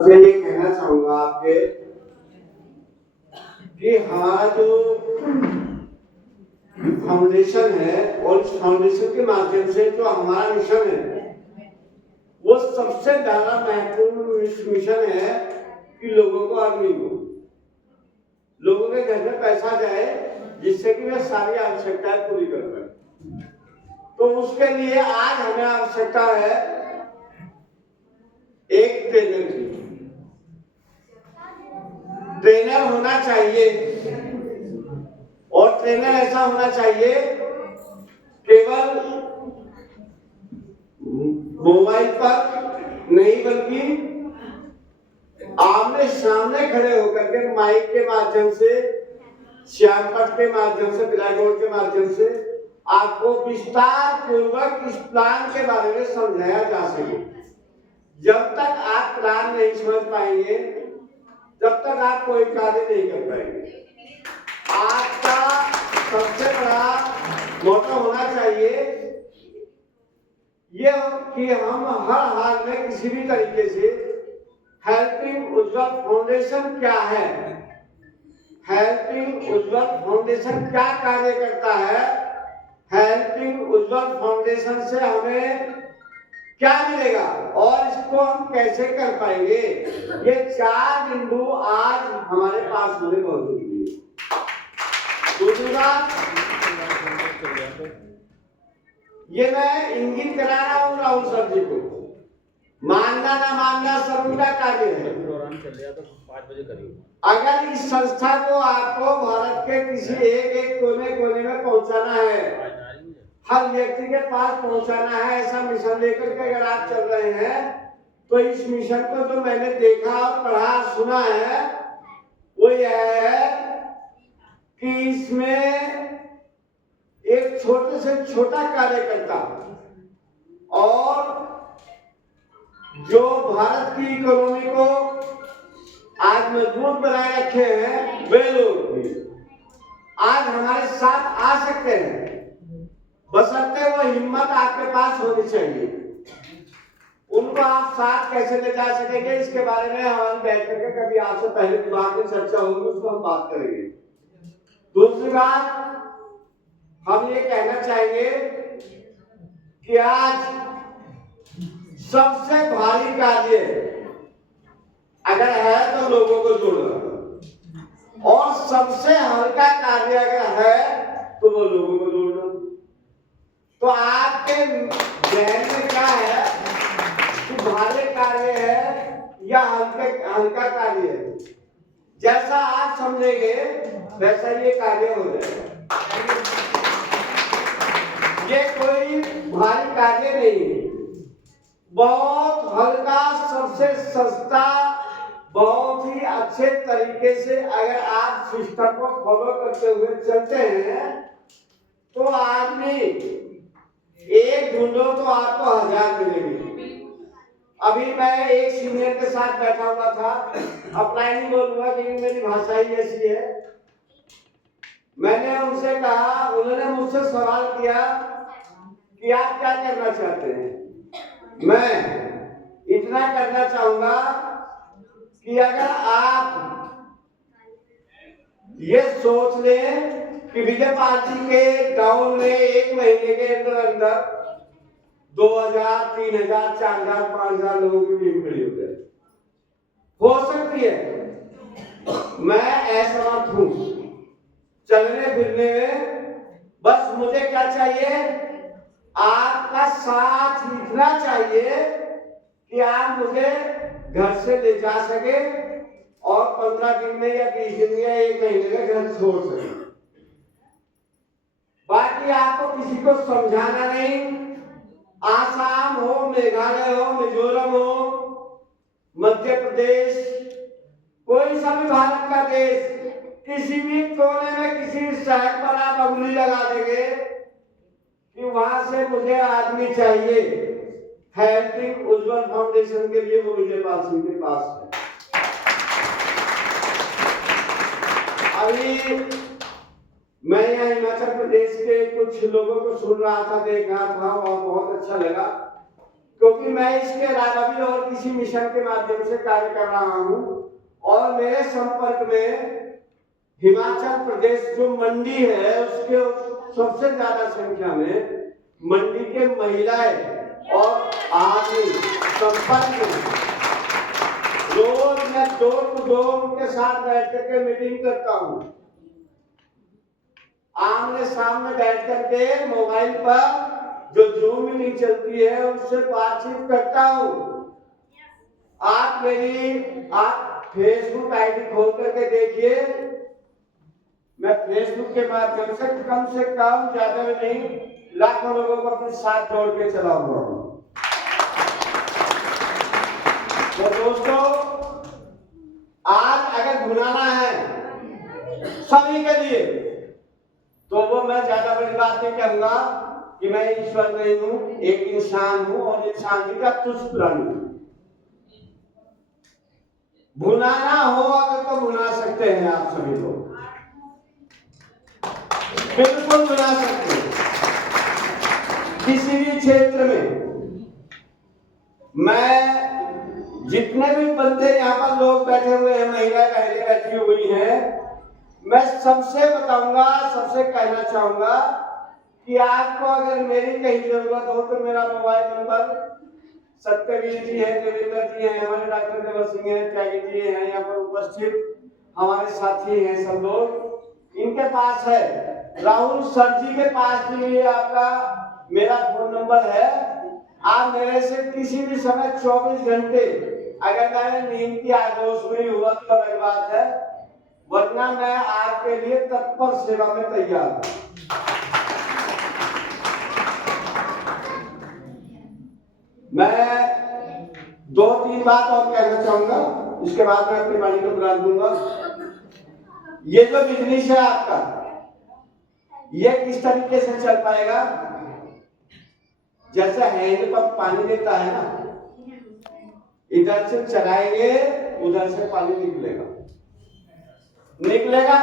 मैं ये कहना चाहूंगा आपके कि हमारा जो फाउंडेशन है और इस फाउंडेशन के माध्यम से जो हमारा मिशन है वो सबसे ज्यादा महत्वपूर्ण मिशन है कि लोगों को अर्निंग हो, लोगों के घर में पैसा जाए जिससे कि वे सारी आवश्यकताएं पूरी कर पाए। तो उसके लिए आज हमें आवश्यकता है एक ट्रेनर की। ट्रेनर होना चाहिए और ट्रेनर ऐसा होना चाहिए केवल मोबाइल पर नहीं बल्कि आमने सामने खड़े होकर के माइक के माध्यम से, श्यामपट के माध्यम से, ब्लैक बोर्ड के माध्यम से आपको विस्तार पूर्वक इस प्लान के बारे में समझाया जा सके। जब तक आप प्लान नहीं समझ पाएंगे जब तक आप कोई कार्य नहीं कर पाएंगे। आपका सबसे बड़ा मोटो होना चाहिए ये कि हम हर हाल में किसी भी तरीके से हेल्पिंग उज्ज्वल फाउंडेशन क्या है, हेल्पिंग उज्ज्वल फाउंडेशन क्या कार्य करता है, हेल्पिंग उज्ज्वल फाउंडेशन से हमें क्या मिलेगा और इसको हम कैसे कर पाएंगे, ये 4 बिंदु आज हमारे पास होने मौजूद है। दूसरी बात, ये मैं इंगित करा रहा हूँ राहुल सर जी को, मानना ना मानना सब उनका कार्य है। अगर इस संस्था को आपको भारत के किसी एक कोने कोने में पहुंचाना है, हर व्यक्ति के पास पहुंचाना है, ऐसा मिशन लेकर के अगर आप चल रहे हैं तो इस मिशन को जो मैंने देखा और पढ़ा सुना है वो यह है कि इसमें एक छोटे से छोटा कार्यकर्ता और जो भारत की इकोनॉमी को आज मजबूत बनाए रखे हैं वे लोग आज हमारे साथ आ सकते हैं, बशर्ते वो हिम्मत आपके पास होनी चाहिए। उनको आप साथ कैसे ले जा सकेंगे इसके बारे में हम बैठ करके कभी आपसे पहले बात में चर्चा होगी, उसको हम बात करेंगे। दूसरी बात, हम ये कहना चाहेंगे कि आज सबसे भारी कार्य अगर है तो लोगों को जोड़ना, और सबसे हल्का कार्य अगर है तो वो लोगों को जोड़ना। तो आपके जहन में क्या है कि भारी कार्य है या हल्का कार्य है? जैसा आप समझेंगे वैसा ये कार्य हो जाएगा। ये कोई भारी कार्य नहीं है, बहुत हल्का, सबसे सस्ता, बहुत ही अच्छे तरीके से अगर आप सिस्टम को फॉलो करते हुए चलते हैं तो आदमी एक ढूंढो तो आपको 1000 मिलेंगे। अभी मैं एक सीनियर के साथ बैठा हुआ था, अप्लाई नहीं बोलूंगा क्योंकि मेरी भाषा ही ऐसी है। मैंने उनसे कहा, उन्होंने मुझसे सवाल किया कि आप क्या करना चाहते हैं? मैं इतना करना चाहूंगा कि अगर आप ये सोच लें कि विजय पार्टी के टाउन में 1 महीने के अंदर 2000, 3000, 4000, 5000 लोगों की टीम खड़ी हो सकती है। मैं असमर्थ हूं चलने फिरने में, बस मुझे क्या चाहिए, आपका साथ इतना चाहिए कि आप मुझे घर से ले जा सके और 15 दिन में या 20 दिन या 1 महीने में घर छोड़ सके। बाकी आपको किसी को समझाना नहीं। आसाम हो, मेघालय हो, मिजोरम हो, मध्य प्रदेश, कोई सा भी भारत का देश, किसी भी कोने में किसी शहर पर आप अंगुली लगा देंगे कि वहां से मुझे आदमी चाहिए हेल्पिंग उज्ज्वल फाउंडेशन के लिए, वो विजय पाल सिंह के पास है। अभी मैं यहाँ हिमाचल प्रदेश के कुछ लोगों को सुन रहा था, देख रहा था और बहुत अच्छा लगा। क्योंकि मैं इसके अलावा भी और किसी मिशन के माध्यम से कार्य कर रहा हूं और मेरे संपर्क में हिमाचल प्रदेश जो मंडी है उसके सबसे ज्यादा संख्या में मंडी के महिलाएं और आदमी संपर्क में रोज मैं डोर टू डोर उनके साथ बैठ करके मीटिंग करता हूं, आमने सामने बैठ करके मोबाइल पर जो जूम मीटिंग चलती है उनसे बातचीत करता हूं। आप फेसबुक आईडी खोल करके देखिए, मैं फेसबुक के माध्यम से कम ज्यादा में नहीं लाखों लोगों को अपने साथ जोड़ के चला हुआ हूं। तो दोस्तों, आज अगर भुलाना है सभी के लिए तो वो मैं ज्यादा बड़ी बात नहीं कहूंगा कि मैं ईश्वर नहीं हूं, एक इंसान हूं और इंसान का तुच्छ प्राणी हूं। भुलाना हो अगर तो भुला सकते हैं आप सभी लोग, बिल्कुल भुला सकते हैं। किसी भी क्षेत्र में मैं जितने भी बंदे यहाँ पर लोग बैठे हुए हैं, महिलाएं पहले बैठी हुई हैं, मैं सबसे बताऊंगा, सबसे कहना चाहूंगा कि आपको अगर मेरी कहीं जरूरत हो तो मेरा मोबाइल नंबर सत्यवीर जी है, देवेंद्र जी है, हमारे डॉक्टर देवर सिंह है, त्यागी जी हैं, यहाँ पर उपस्थित हमारे साथी हैं सब लोग, इनके पास है। राहुल सर जी के पास भी आपका मेरा फोन नंबर है। आप मेरे से किसी भी समय 24 घंटे अगर मैं नींद की आगोश में हुआ तो अलग बात है, वरना मैं आपके लिए तत्पर सेवा में तैयार हूं। मैं 2-3 बात और कहना चाहूंगा, इसके बाद मैं अपनी वाणी को बुला दूंगा। ये जो बिजनेस है आपका, ये किस तरीके से चल पाएगा? जैसे हैंडपंप पानी देता है ना, इधर से चलाएंगे उधर से पानी निकलेगा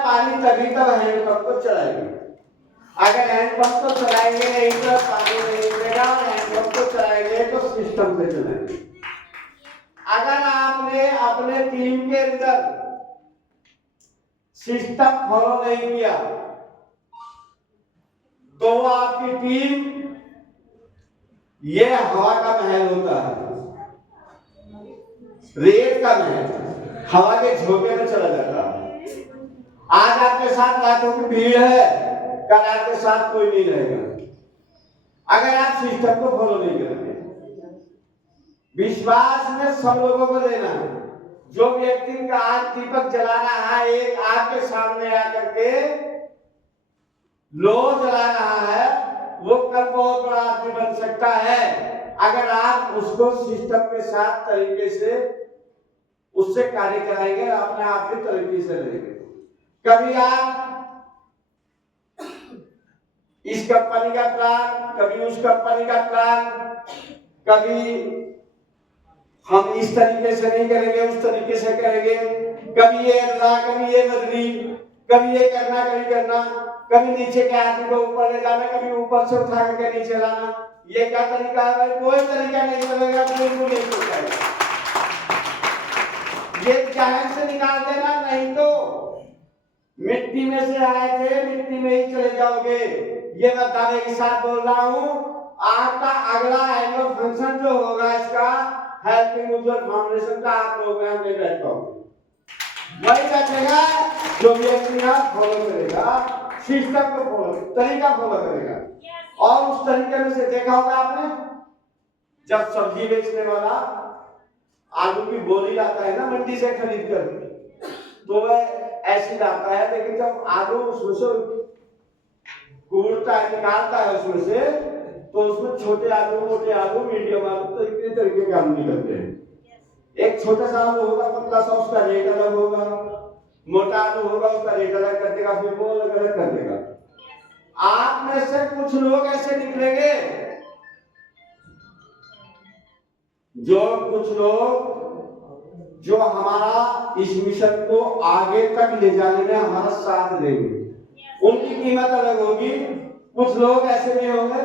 पानी, तभी तब हैंडपंप को चलाएंगे। अगर हैंडपंप को चलाएंगे नहीं तो पानी नहीं निकलेगा, और हैंडपंप को चलाएंगे तो सिस्टम से चलाएंगे। अगर आपने अपने टीम के अंदर सिस्टम फॉलो नहीं किया तो आपकी टीम ये हवा का महल होता है, रेत का महल, हवा के झोंके में चला जाता है। आज आपके साथ लाखों की भीड़ है, कल आपके साथ कोई नहीं रहेगा अगर आप सिस्टम को फॉलो नहीं करेंगे। विश्वास में सब लोगों को देना है। जो व्यक्ति का आज दीपक जला रहा है, एक आपके सामने आकर के लो जला रहा है, वो कल बहुत बड़ा आदमी बन सकता है अगर आप उसको सिस्टम के साथ तरीके से उससे कार्य कराएंगे, अपने आप के तरीके से रहेंगे। कभी आप इस कंपनी का प्लान, कभी उस कंपनी का प्लान, कभी हम इस तरीके से नहीं करेंगे, उस तरीके से करेंगे, कभी ये करना, कभी ये बदली, कभी ये करना, कभी करना, कभी नीचे के आदमी को ऊपर ले जाना, कभी ऊपर से उठा करके नीचे लाना। ये क्या तरीका है भाई? कोई तरीका नहीं चलेगा, बिल्कुल नहीं चलेगा। ये जहन से निकाल देना, नहीं तो मिट्टी में से आए थे मिट्टी में ही चले जाओगे। ये मैं दावे के साथ बोल रहा हूँ। आपका अगला एनुअल फंक्शन जो होगा इसका हेल्पिंग उज्जवल फाउंडेशन का, आप लोग में नहीं बैठ पाओगे, वही बैठेगा जो व्यक्ति आप फॉलो करेगा, सिस्टम को फॉलो, तरीका फॉलो करेगा। और उस तरीके में से देखा होगा आपने, जब सब्जी बेचने वाला आलू की बोरी लाता है ना मंडी से खरीद कर, तो वह ऐसी लाता है, लेकिन जब आलू उसमें से कूड़ता है, निकालता है उसमें से, तो उसमें छोटे आलू, मोटे आलू, मीडियम आलू, तो इतने तरीके के आलू निकलते हैं। एक छोटा सा आलू होगा पतला सा, उसका रेट अलग होगा, मोटा आलू होगा उसका रेट अलग कर देगा, फिर वो अलग अलग कर देगा। आप में से कुछ लोग ऐसे निकलेंगे, जो कुछ लोग जो हमारा इस मिशन को आगे तक ले जाने में हमारा साथ देंगे, उनकी कीमत अलग होगी। कुछ लोग ऐसे भी होंगे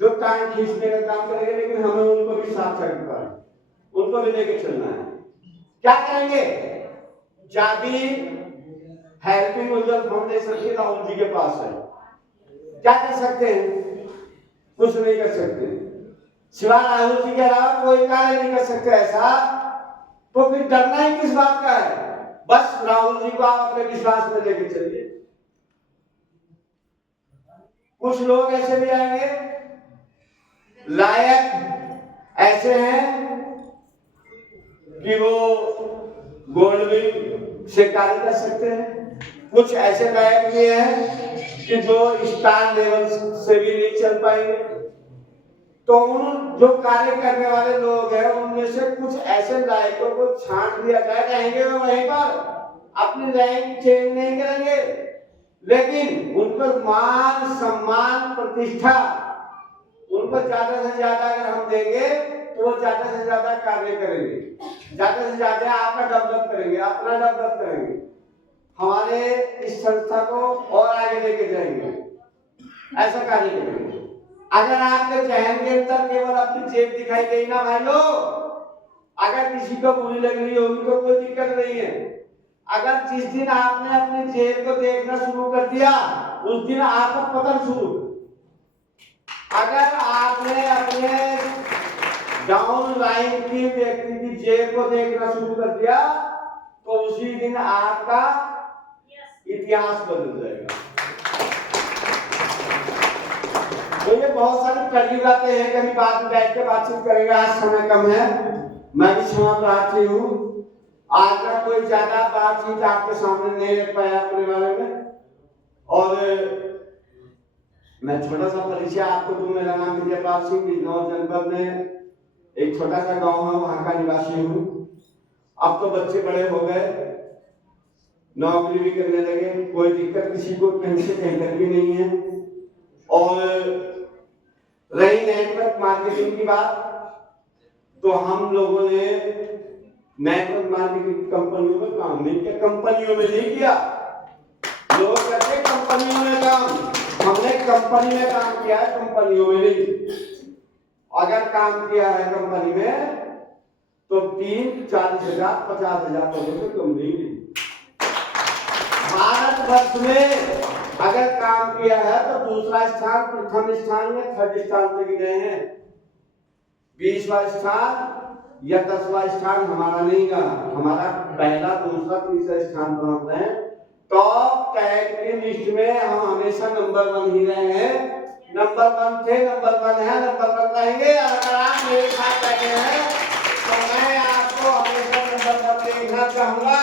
जो टाइम खींचने का काम करेंगे, लेकिन हमें उनको भी साथ चलना है, उनको भी लेके चलना है। क्या करेंगे? चाबी हेल्पिंग उज्जवल फाउंडेशन की राहुल जी के पास है। क्या कर सकते हैं? कुछ नहीं कर सकते, सिवाय राहुल जी के अलावा कोई कार्य नहीं कर सकते ऐसा। तो फिर डरना ही किस बात का है? बस राहुल जी को आप अपने विश्वास में लेके चलिए। कुछ लोग ऐसे भी आएंगे, लायक ऐसे हैं कि वो गोल्ड से कार्य कर सकते हैं। कुछ ऐसे लायक भी हैं कि जो स्टार लेवल से भी नहीं चल पाएंगे। तो उन जो कार्य करने वाले लोग हैं उनमें से कुछ ऐसे लायकों को छांट दिया जाए, रहेंगे वो वहीं पर, अपनी रैंक चेंज नहीं करेंगे, लेकिन उन पर मान सम्मान प्रतिष्ठा उनको ज्यादा से ज्यादा अगर हम देंगे तो वो ज्यादा से ज्यादा कार्य करेंगे, ज्यादा से ज्यादा आपका डेवलप करेंगे, अपना डेवलप करेंगे, हमारे इस संस्था को और आगे लेके जाएंगे, ऐसा कार्य करेंगे। अगर आपके जहन के अंदर केवल अपनी जेब दिखाई देगी ना भाई लोग, अगर किसी को बुरी लग रही होगी तो कोई दिक्कत नहीं है। अगर जिस दिन आपने अपनी जेब को देखना शुरू कर दिया उस दिन आपका पतन शुरू। अगर आपने अपने डाउन लाइन की व्यक्ति की जेब को देखना शुरू कर दिया तो उसी दिन आपका इतिहास बदल जाएगा। तो ये बहुत सारी कड़ी बातें हैं, कभी बाद में बैठ के बातचीत करेंगे, आज समय कम है, मैं भी क्षमा प्रार्थी हूँ। आज का कोई ज्यादा बातचीत आपके सामने नहीं रख पाया अपने बारे में, और मैं छोटा सा परिचय आपको दूं। मेरा नाम विजयपाल सिंह, बिजनौर जनपद में एक छोटा सा गांव है, वहां का निवासी हूँ। अब तो बच्चे बड़े हो गए, नौकरी भी करने लगे, कोई दिक्कत किसी को कहीं से कहीं तक भी नहीं है। और रही नेटवर्क मार्केटिंग की बात, तो हम लोगों ने नेटवर्क मार्केटिंग कंपनियों में काम नहीं किया, कंपनियों में नहीं किया। लोग कहते कंपनियों में काम, हमने कंपनी में काम किया है, कंपनियों में नहीं। अगर काम किया है कंपनी में तो 30-40,000 50,000 से कम नहीं। भारत वर्ष में अगर काम किया है तो दूसरा स्थान, प्रथम स्थान में, थर्ड स्थान तक गए हैं। 20वां स्थान या 10वां स्थान हमारा नहीं रहा, हमारा पहला, दूसरा, तीसरा स्थान पर हम रहे। टॉप 10 की लिस्ट में हम हमेशा नंबर 1 ही रहे हैं। नंबर 1 थे, नंबर 1 है, नंबर 1 रहेंगे। अगर आप मेरे साथ बैठे हैं तो मैं आपको हमेशा नंबर 1 देखना चाहूंगा।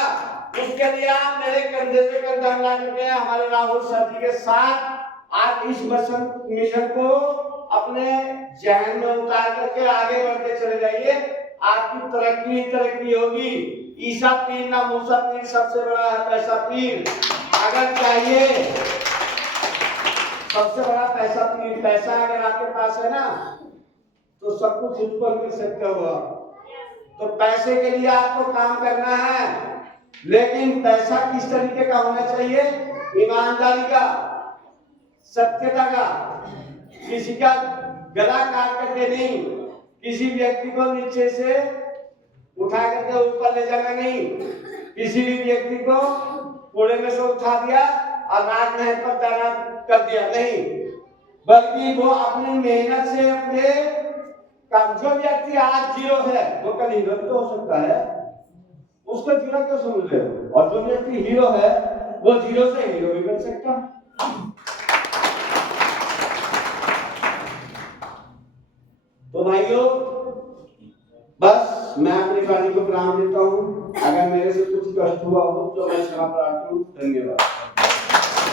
उसके लिए आप मेरे कंधे से कंधा मिला करके हमारे राहुल सर जी के साथ आप इस मिशन को अपने जहन में उतार करके आगे बढ़ते चले जाइए। आपकी तरक्की ही तरक्की होगी। ईसा पीर ना मूसा पीर सबसे बड़ा है पैसा पीर। अगर चाहिए सबसे बड़ा पैसा पीर, पैसा अगर आपके पास है ना तो सब कुछ उत्पन्न कर सकते हो। तो पैसे के लिए आपको काम करना है, लेकिन पैसा किस तरीके का होना चाहिए? ईमानदारी का, सत्यता का, किसी का गला काट करके नहीं, किसी व्यक्ति को नीचे से उठा करके ऊपर ले जाना नहीं, किसी भी व्यक्ति को कूड़े में से उठा दिया और रात नहर पर तैनात कर दिया नहीं, बल्कि वो अपनी मेहनत से अपने काम। जो व्यक्ति आज जीरो है वो कल हीरो तो हो सकता है, उसको जीरो क्यों समझ रहे हो? और जो व्यक्ति हीरो है वो जीरो से हीरो भी बन सकता। तो भाइयों, बस मैं अपनी वाणी को विराम देता हूँ। अगर मेरे से कुछ कष्ट हुआ हो तो मैं क्षमा प्रार्थी हूँ। धन्यवाद।